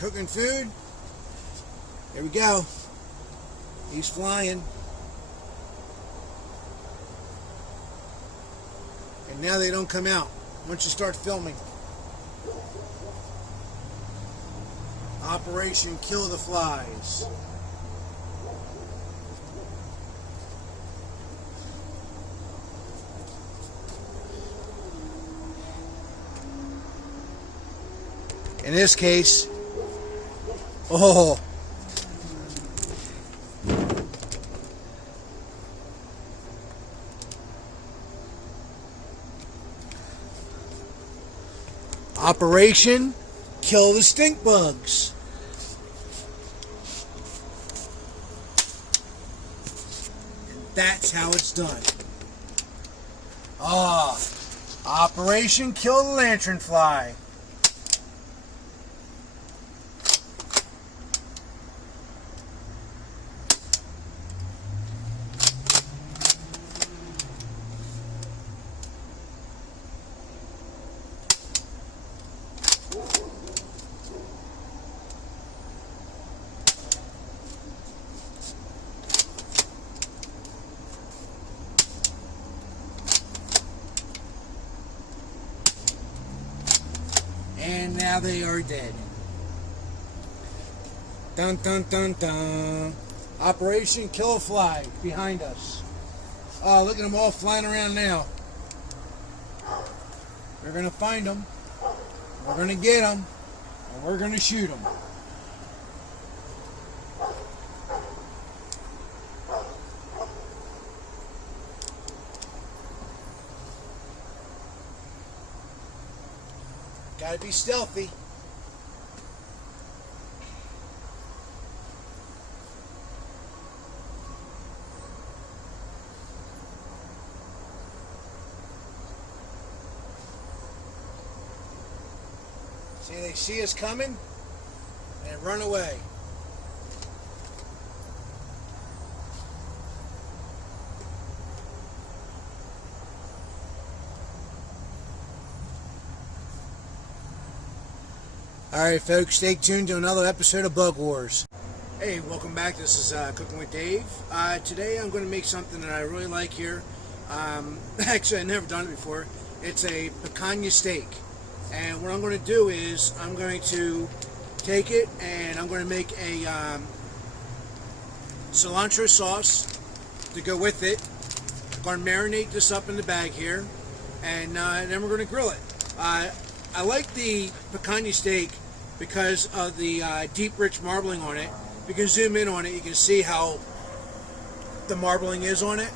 cooking food. There we go. He's flying. And now they don't come out once you start filming. Operation Kill the Flies. In this case, oh, Operation Kill the Stink Bugs. And that's how it's done. Operation Kill the Lanternfly. And now they are dead. Dun dun dun dun. Operation Kill a Fly behind us. Oh, look at them all flying around now. We're going to find them. We're going to get them. And we're going to shoot them. Gotta be stealthy. See, they see us coming and run away. Alright folks, stay tuned to another episode of Bug Wars. Hey, welcome back. This is Cooking with Dave. Today I'm going to make something that I really like here. Actually, I've never done it before. It's a picanha steak. And what I'm going to do is I'm going to take it and I'm going to make a cilantro sauce to go with it. I'm going to marinate this up in the bag here. And then we're going to grill it. I like the picanha steak because of the deep, rich marbling on it. You can zoom in on it, you can see how the marbling is on it.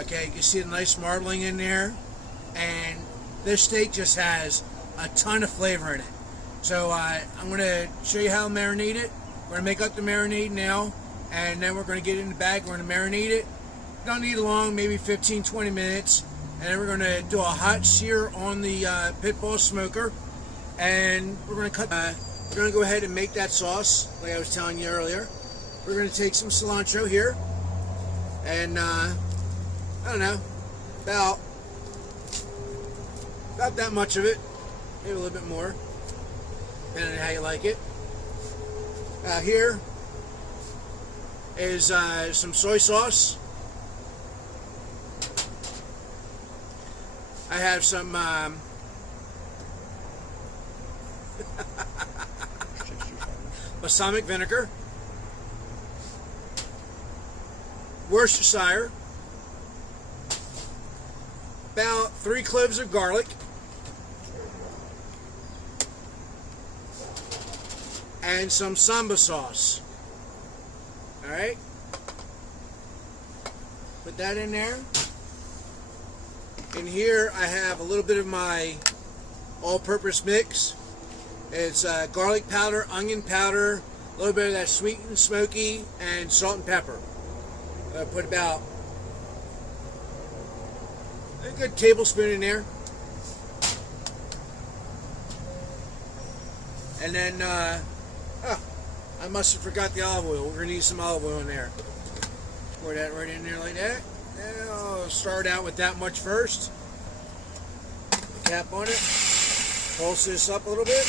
Okay, you can see the nice marbling in there. And this steak just has a ton of flavor in it. So I'm going to show you how to marinate it. We're going to make up the marinade now. And then we're going to get it in the bag. We're going to marinate it. Don't need it long, maybe 15-20 minutes. And then we're going to do a hot sear on the pit bull smoker. And we're going to cut. We're going to go ahead and make that sauce, like I was telling you earlier. We're going to take some cilantro here, and I don't know, about that much of it, maybe a little bit more, depending on how you like it. Here is some soy sauce. I have some balsamic vinegar, Worcestershire, about 3 cloves of garlic, and some samba sauce. Alright, put that in there. In here I have a little bit of my all-purpose mix. It's garlic powder, onion powder, a little bit of that sweet and smoky, and salt and pepper. I put about a good tablespoon in there. And then, I must have forgot the olive oil. We're going to need some olive oil in there. Pour that right in there like that. And I'll start out with that much first. Cap on it. Pulse this up a little bit.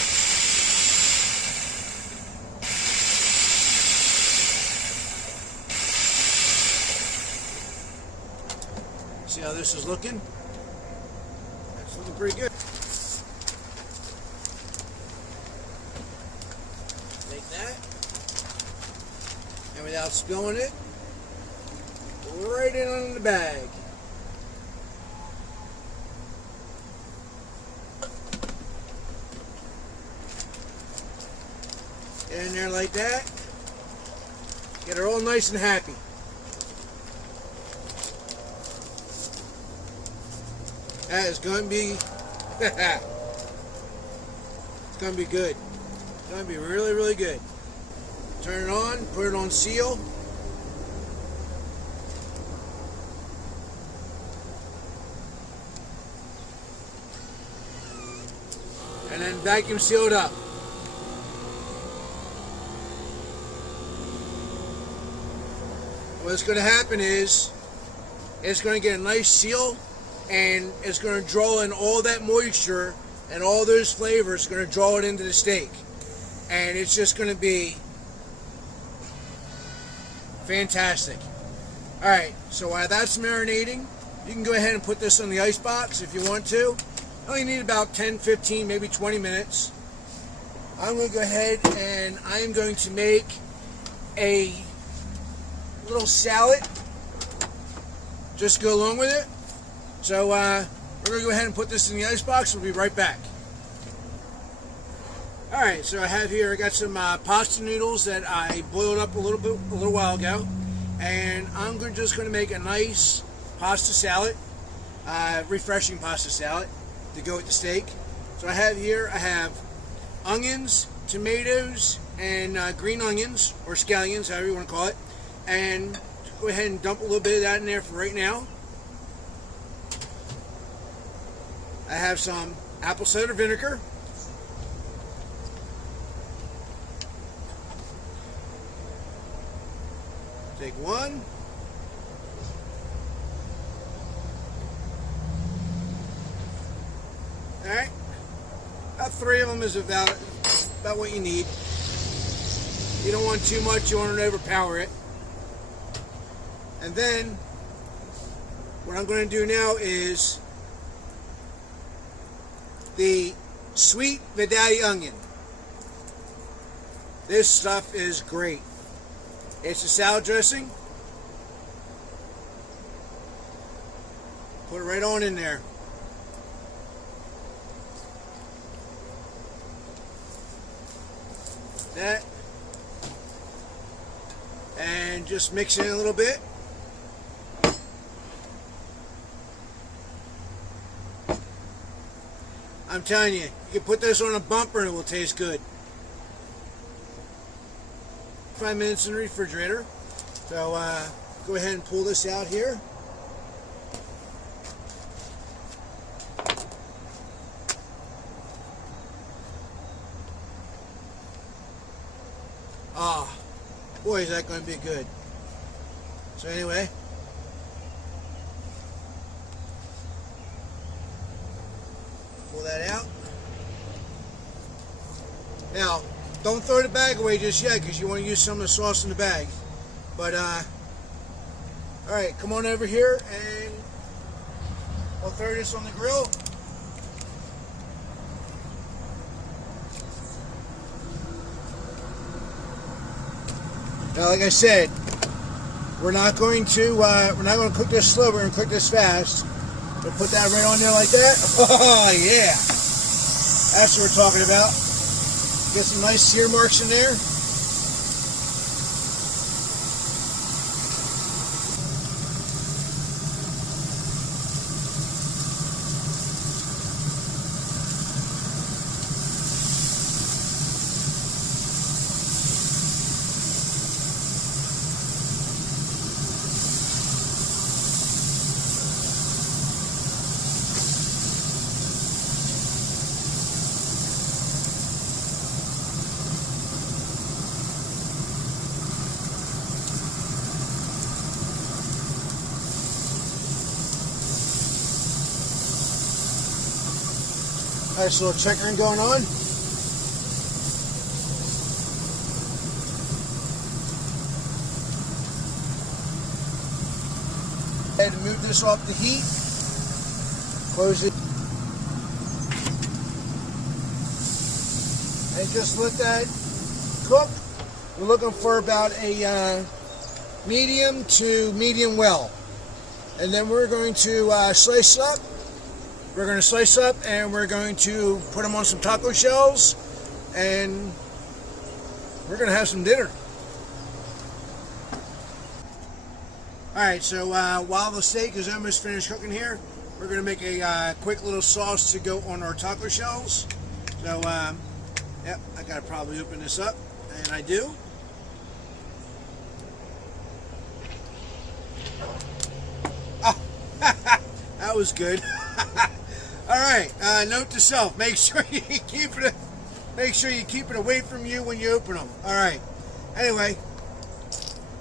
See how this is looking? That's looking pretty good. Take that, and without spilling it, right in on the bag. Get in there like that. Get her all nice and happy. That is going to be, it's going to be good. It's going to be really, really good. Turn it on, put it on seal. And then vacuum seal it up. What's going to happen is, it's going to get a nice seal, and it's going to draw in all that moisture and all those flavors. It's going to draw it into the steak, and it's just going to be fantastic. Alright, so while that's marinating, you can go ahead and put this in the ice box if you want to. You only need about 10, 15, maybe 20 minutes. I'm going to go ahead and I am going to make a little salad just to go along with it. So we're going to go ahead and put this in the ice box. We'll be right back. Alright, so I have here, I got some pasta noodles that I boiled up a little while ago. And I'm just going to make a nice pasta salad, refreshing pasta salad to go with the steak. So I have onions, tomatoes, and green onions, or scallions, however you want to call it. And go ahead and dump a little bit of that in there for right now. I have some apple cider vinegar. Take one. Alright. About 3 of them is about what you need. You don't want too much, you want to overpower it. And then, what I'm going to do now is the sweet Vidalia onion. This stuff is great. It's a salad dressing. Put it right on in there. That. And just mix it in a little bit. I'm telling you, you can put this on a bumper and it will taste good. 5 minutes in the refrigerator. So go ahead and pull this out here. Ah, boy, is that going to be good. So anyway, pull that out. Now, don't throw the bag away just yet because you want to use some of the sauce in the bag. But, alright, come on over here and we'll throw this on the grill. Now, like I said, we're not going to cook this slow. We're going to cook this fast. We'll put that right on there like that. Oh yeah, that's what we're talking about. Get some nice sear marks in there. Nice little checkering going on. And move this off the heat. Close it. And just let that cook. We're looking for about a medium to medium well. And then we're going to slice up. We're going to slice up and we're going to put them on some taco shells. And we're going to have some dinner. Alright, so while the steak is almost finished cooking here, we're going to make a quick little sauce to go on our taco shells. So, yep, I got to probably open this up, and I do. Oh, that was good. Alright, note to self, make sure you keep it away from you when you open them. Alright, anyway,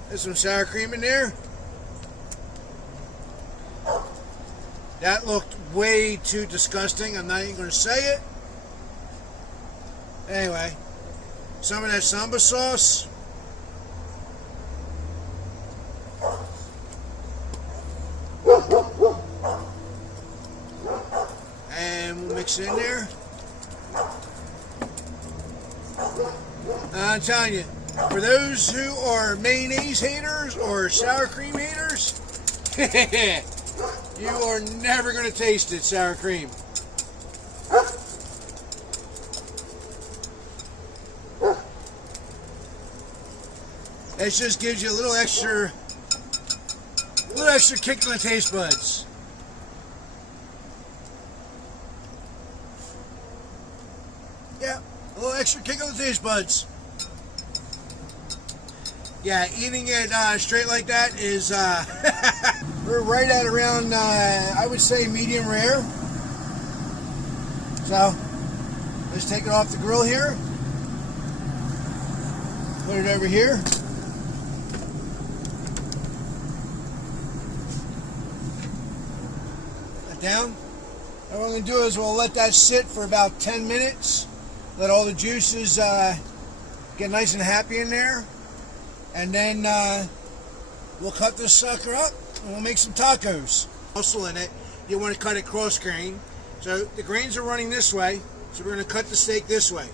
there's some sour cream in there. That looked way too disgusting. I'm not even going to say it. Anyway, some of that samba sauce. And we'll mix it in there. I'm telling you, for those who are mayonnaise haters or sour cream haters, you are never going to taste it, sour cream. It just gives you a little extra kick in the taste buds. Yeah, a little extra kick on the taste buds. Yeah, eating it straight like that is, we're right at around, I would say medium rare. So, let's take it off the grill here. Put it over here. Put it down. And what we're going to do is we'll let that sit for about 10 minutes. Let all the juices get nice and happy in there. And then we'll cut this sucker up and we'll make some tacos. Also in it, you want to cut it cross grain. So the grains are running this way, so we're going to cut the steak this way.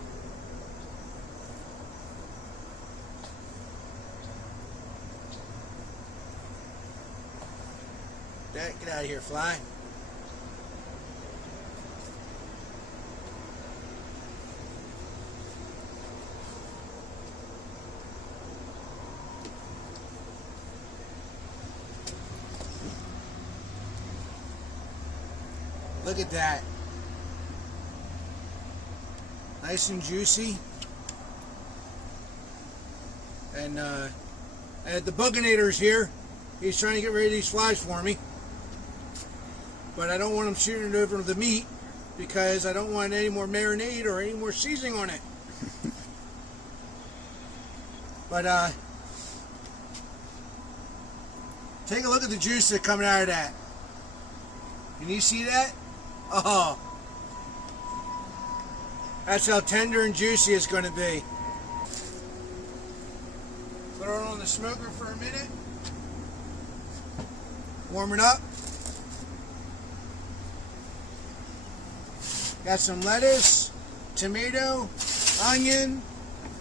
Okay, get out of here, fly. Look at that. Nice and juicy. And the Buginator's here. He's trying to get rid of these flies for me. But I don't want him shooting it over the meat because I don't want any more marinade or any more seasoning on it. But take a look at the juice that's coming out of that. Can you see that? Oh, that's how tender and juicy it's going to be. Throw it on the smoker for a minute. Warm it up. Got some lettuce, tomato, onion,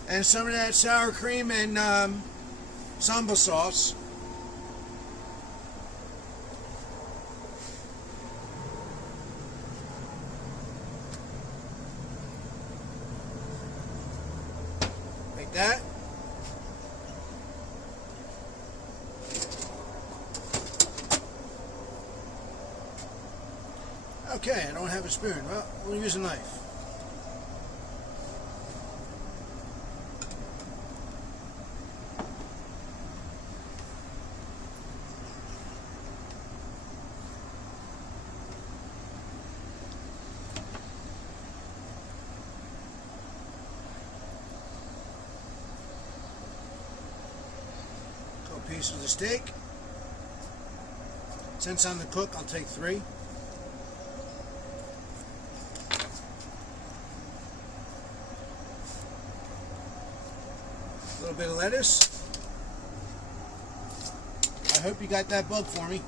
and some of that sour cream and samba sauce. Like that. Okay, I don't have a spoon. Well, we'll use a knife. Couple pieces of steak. Since I'm the cook, I'll take 3. little bit of lettuce. I hope you got that bug for me.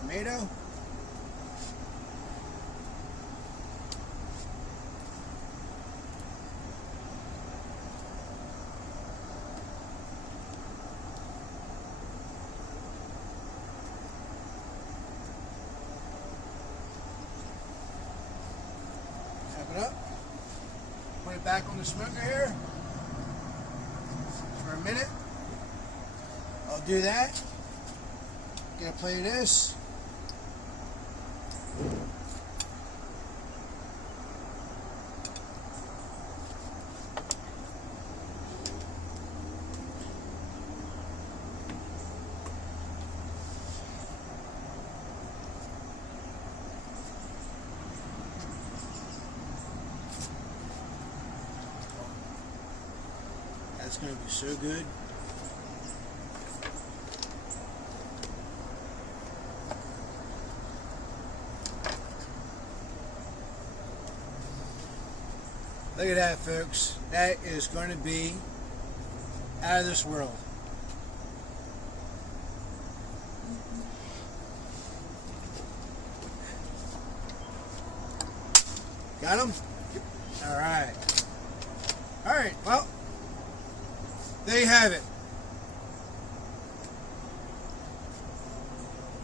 Tomato. Tap it up. Put it back on the smoker here for a minute. I'll do that. Get a plate of this. That's going to be so good. Look at that, folks. That is going to be out of this world. Got them? All right. All right, well, there you have it.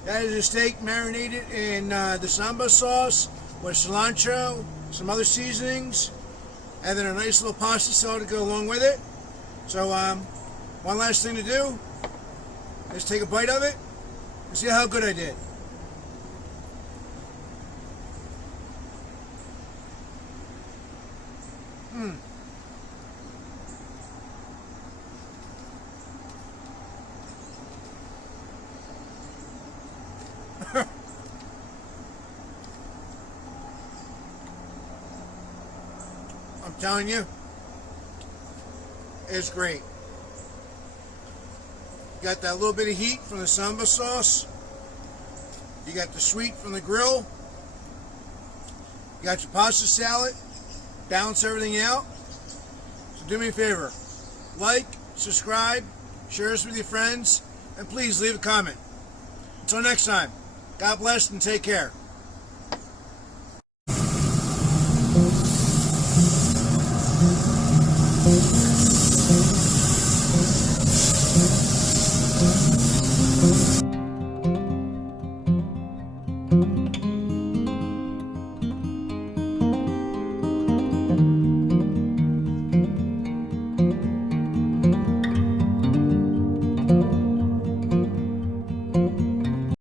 That is a steak marinated in the samba sauce with cilantro, some other seasonings, and then a nice little pasta salad to go along with it. So one last thing to do is take a bite of it and see how good I did. I'm telling you, it's great. You got that little bit of heat from the samba sauce. You got the sweet from the grill. You got your pasta salad. Balance everything out. So do me a favor. Like, subscribe, share this with your friends, and please leave a comment. Until next time, God bless and take care.